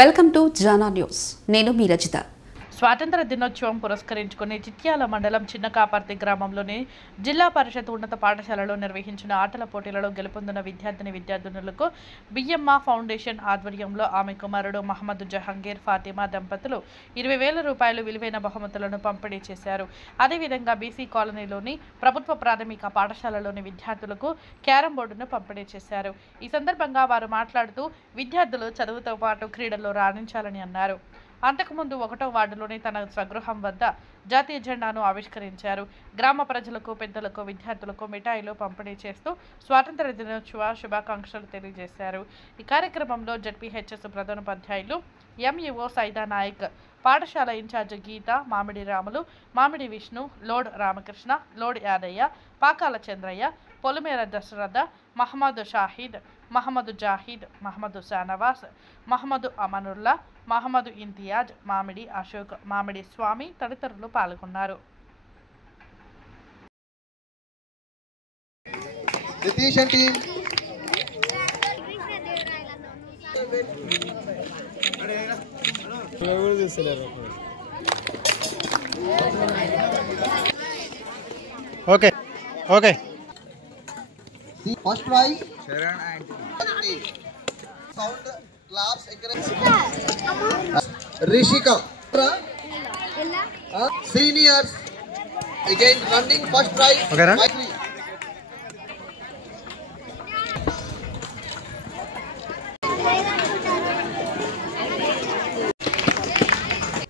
Welcome to Jana news. నేను మీ రజిత. స్వాతంత్ర దినోత్సవం పురస్కరించుకుని చిట్యాల మండలం చిన్నకాపర్తి గ్రామంలోని జిల్లా పరిషత్ ఉన్నత పాఠశాలలో నిర్వహించిన ఆటల పోటీలలో గెలుపొందిన విద్యార్థినులకు బియ్యమ్మ ఫౌండేషన్ ఆధ్వర్యంలో ఆమె కుమారుడు మహమ్మద్ జహంగీర్ ఫాతిమా దంపతులు 20,000 రూపాయలు విలువైన బహుమతులను పంపిణీ చేశారు. అదేవిధంగా బీసీ కాలనీలోని ప్రభుత్వ ప్రాథమిక పాఠశాలలోని విద్యార్థులకు క్యారం బోర్డును పంపిణీ చేశారు. ఈ సందర్భంగా వారు మాట్లాడుతూ విద్యార్థులు చదువుతో పాటు క్రీడల్లో రాణించాలని అన్నారు. అంతకుముందు 1వ వార్డులోని తన స్వగృహం వద్ద జాతీయ జెండాను ఆవిష్కరించారు. గ్రామ ప్రజలకు, పెద్దలకు, విద్యార్థులకు మిఠాయిలు పంపిణీ చేస్తూ స్వాతంత్ర దినోత్సవ శుభాకాంక్షలు తెలియజేశారు. ఈ కార్యక్రమంలో జడ్పీహెచ్ఎస్ ప్రధానోపాధ్యాయులు ఎంఈఓ సైదా నాయక్, పాఠశాల ఇన్ఛార్జ్ గీత, మామిడి రాములు, మామిడి విష్ణు, లోడ్ రామకృష్ణ, లోడ్ యాదయ్య, పాకాల చంద్రయ్య, పొలిమేర దశరథ, మహమ్మద్ షాహిద్, మహమ్మద్ జాహిద్, మహమ్మద్ షానవాస్, మహమ్మద్ అమనుల్లా, మహమ్మద్ ఇంతియాజ్, మామిడి అశోక్, మామిడి స్వామి తదితరులు పాల్గొన్నారు. Okay okay First prize, Sharon and sound claps encourage Rishika, seniors again running first prize. Okay, na?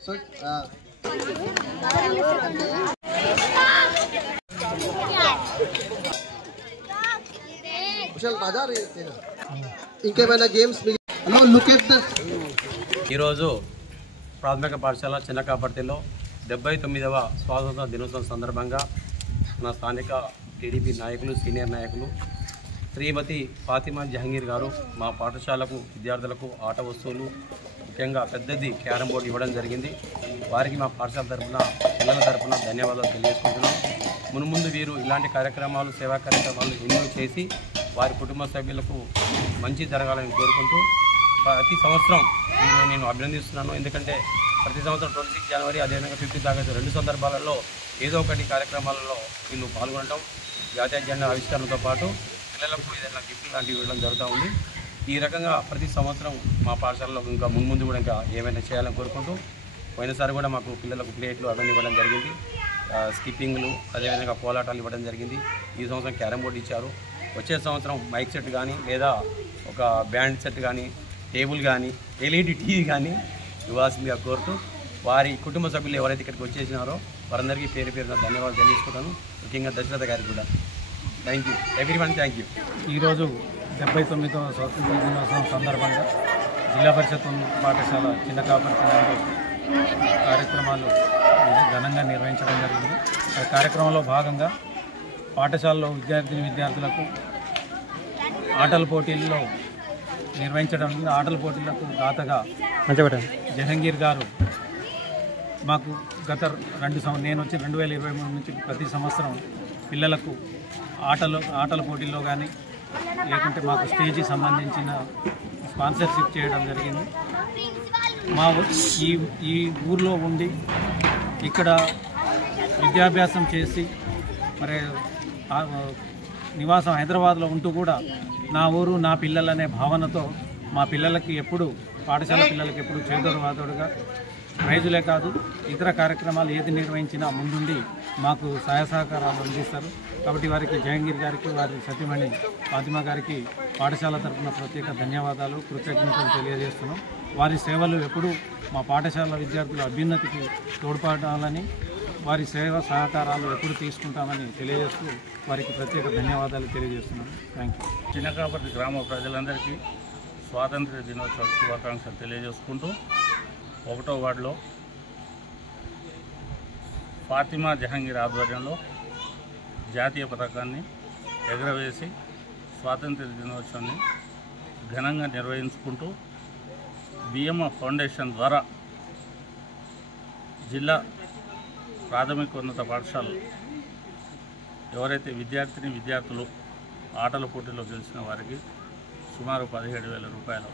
So, ఇంకేమైనా గేమ్స్ ఈరోజు ప్రాథమిక పాఠశాల చిన్నకాపర్తిలో 79వ స్వాతంత్ర దినోత్సవం సందర్భంగా మన స్థానిక టీడీపీ నాయకులు, సీనియర్ నాయకులు శ్రీమతి ఫాతిమా జహంగీర్ గారు మా పాఠశాలకు విద్యార్థులకు ఆట వస్తువులు, ముఖ్యంగా పెద్దది క్యారం బోర్డు ఇవ్వడం జరిగింది. వారికి మా పాఠశాల తరఫున, పిల్లల తరఫున ధన్యవాదాలు తెలియజేసుకుంటున్నాం. మున్ముందు వీరు ఇలాంటి కార్యక్రమాలు, సేవా కార్యక్రమాలు ఎన్నో చేసి వారి కుటుంబ సభ్యులకు మంచి జరగాలని కోరుకుంటూ ప్రతి సంవత్సరం నేను అభినందిస్తున్నాను. ఎందుకంటే ప్రతి సంవత్సరం 26 జనవరి అదేవిధంగా 15 ఆగస్టు 2 సందర్భాలలో ఏదో ఒకటి కార్యక్రమాలలో వీళ్ళు పాల్గొనడం, జాతీయ జెండా ఆవిష్కరణతో పాటు పిల్లలకు ఏదైనా గిఫ్ట్ లాంటివి ఇవ్వడం జరుగుతూ ఉంది. ఈ రకంగా ప్రతి సంవత్సరం మా పాఠశాలలో ఇంకా ముందు కూడా ఇంకా ఏమైనా చేయాలని కోరుకుంటూ, పోయినసారి కూడా మాకు పిల్లలకు ప్లేట్లు అవన్నీ ఇవ్వడం జరిగింది, స్కిప్పింగ్లు, అదేవిధంగా కోలాటాలు ఇవ్వడం జరిగింది. ఈ సంవత్సరం క్యారమ్ బోర్డు ఇచ్చారు. వచ్చే సంవత్సరం మైక్ సెట్ కానీ లేదా ఒక బ్యాండ్ సెట్ కానీ, టేబుల్ కానీ, ఎల్ఈడి టీవీ కానీ ఇవ్వాల్సిందిగా కోరుతూ, వారి కుటుంబ సభ్యులు ఎవరైతే ఇక్కడికి వచ్చేసినారో వారందరికీ పేరు పేరున ధన్యవాదాలు తెలియజేసుకుంటాను. ముఖ్యంగా దశరథ గారికి కూడా thank you, everyone thank you. ఈరోజు 79వ స్వాతంత్ర దినోత్సవం సందర్భంగా జిల్లా పరిషత్ పాఠశాల చిన్నకాపర్తి కార్యక్రమాలు ఘనంగా నిర్వహించడం జరిగింది. ఆ కార్యక్రమంలో భాగంగా పాఠశాలలో విద్యార్థులకు ఆటల పోటీల్లో నిర్వహించడం. ఆటల పోటీలకు దాతగా జహంగీర్ గారు మాకు గత నేను వచ్చి 2023 నుంచి ప్రతి సంవత్సరం పిల్లలకు ఆటల పోటీల్లో కానీ లేకుంటే మాకు స్టేజ్కి సంబంధించిన స్పాన్సర్షిప్ చేయడం జరిగింది. మా ఈ ఊర్లో ఉండి ఇక్కడ విద్యాభ్యాసం చేసి మరి నివాసం హైదరాబాద్లో ఉంటూ కూడా నా ఊరు నా పిల్లలనే భావనతో మా పిల్లలకి ఎప్పుడు, పాఠశాల పిల్లలకి ఎప్పుడు చేదోడువాదోడుగా ప్రైజులే కాదు ఇతర కార్యక్రమాలు ఏది నిర్వహించినా ముందుండి మాకు సహాయ సహకారాలు అందిస్తారు. కాబట్టి వారికి జహంగీర్ గారికి, వారి సతీమణి ఫాతిమా గారికి పాఠశాల తరఫున ప్రత్యేక ధన్యవాదాలు, కృతజ్ఞతలు తెలియజేస్తున్నాం. వారి సేవలు ఎప్పుడూ మా పాఠశాల విద్యార్థుల అభ్యున్నతికి తోడ్పడాలని, వారి సేవ సహకారాలు ఎప్పుడు తీసుకుంటామని తెలియజేస్తూ వారికి ప్రత్యేక ధన్యవాదాలు తెలియజేస్తున్నాను. Thank you. చిన్నకాపర్తి గ్రామ ప్రజలందరికీ స్వాతంత్ర దినోత్సవ శుభాకాంక్షలు తెలియజేసుకుంటూ 1వ వార్డులో ఫాతిమా జహంగీర్ ఆధ్వర్యంలో జాతీయ పతాకాన్ని ఎగురవేసి స్వాతంత్ర దినోత్సవాన్ని ఘనంగా నిర్వహించుకుంటూ బియ్యమ్మ ఫౌండేషన్ ద్వారా జిల్లా ప్రాథమిక ఉన్నత పాఠశాలలు ఎవరైతే విద్యార్థులు ఆటల పోటీలో గెలిచిన వారికి సుమారు 17,000 రూపాయల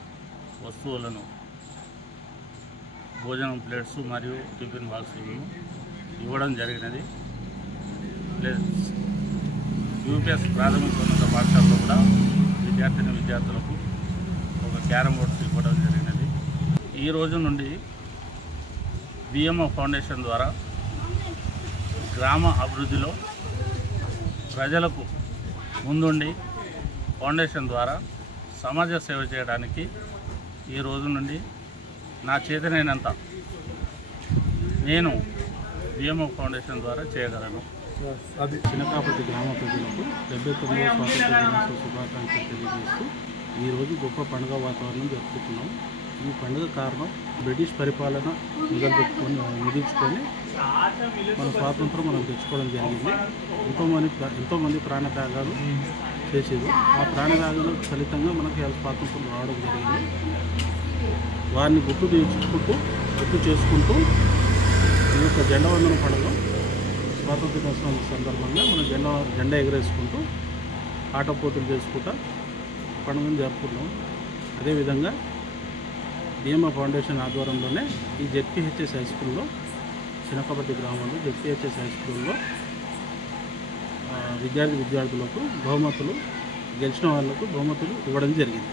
వస్తువులను భోజనం ప్లేట్స్ మరియు టిఫిన్ బాక్సులను ఇవ్వడం జరిగినది. ప్లస్ యూపీఎస్ ప్రాథమికోన్నత పాఠశాలలో కూడా విద్యార్థులకు ఒక క్యారమ్ బోర్డ్స్ ఇవ్వడం జరిగినది. ఈ రోజు నుండి బిఎంఓ ఫౌండేషన్ ద్వారా గ్రామ అభివృద్ధిలో ప్రజలకు ముందుండి ఫౌండేషన్ ద్వారా సమాజ సేవ చేయడానికి ఈ రోజు నుండి నా చేతనైనంత నేను బిఎంఓ ఫౌండేషన్ ద్వారా చేయగలను. అది చినకాపర్తి గ్రామ ప్రజలకు 79వ స్వాతంత్ర దినోత్సవ శుభాకాంక్షలు తెలియజేస్తూ ఈరోజు గొప్ప పండుగ వాతావరణం జరుపుకుంటున్నాం. ఈ పండుగ కారణం బ్రిటిష్ పరిపాలన ముగించుకొని మన స్వాతంత్రం మనం తెచ్చుకోవడం జరిగింది. ఎంతోమంది ప్రాణత్యాగాలు చేసేది. ఆ ప్రాణత్యాగాల ఫలితంగా మనకి స్వాతంత్రం రావడం జరిగింది. వారిని గుర్తు చేసుకుంటూ ఈ యొక్క జెండా వందన పండుగ స్వాతంత్ర దినోత్సవం సందర్భంగా మనం జెండా ఎగరేసుకుంటూ ఆట పోటీలు చేసుకుంటూ పండుగను జరుపుకుంటాం. అదేవిధంగా బిఎంఓ ఫౌండేషన్ ఆధ్వర్యంలోనే ఈ జెడ్పీహెచ్ఎస్ హై స్కూల్లో చినకాపర్తి గ్రామంలో జెడ్పీహెచ్ఎస్ హై స్కూల్లో విద్యార్థులకు గెలిచిన వాళ్ళకు బహుమతులు ఇవ్వడం జరిగింది.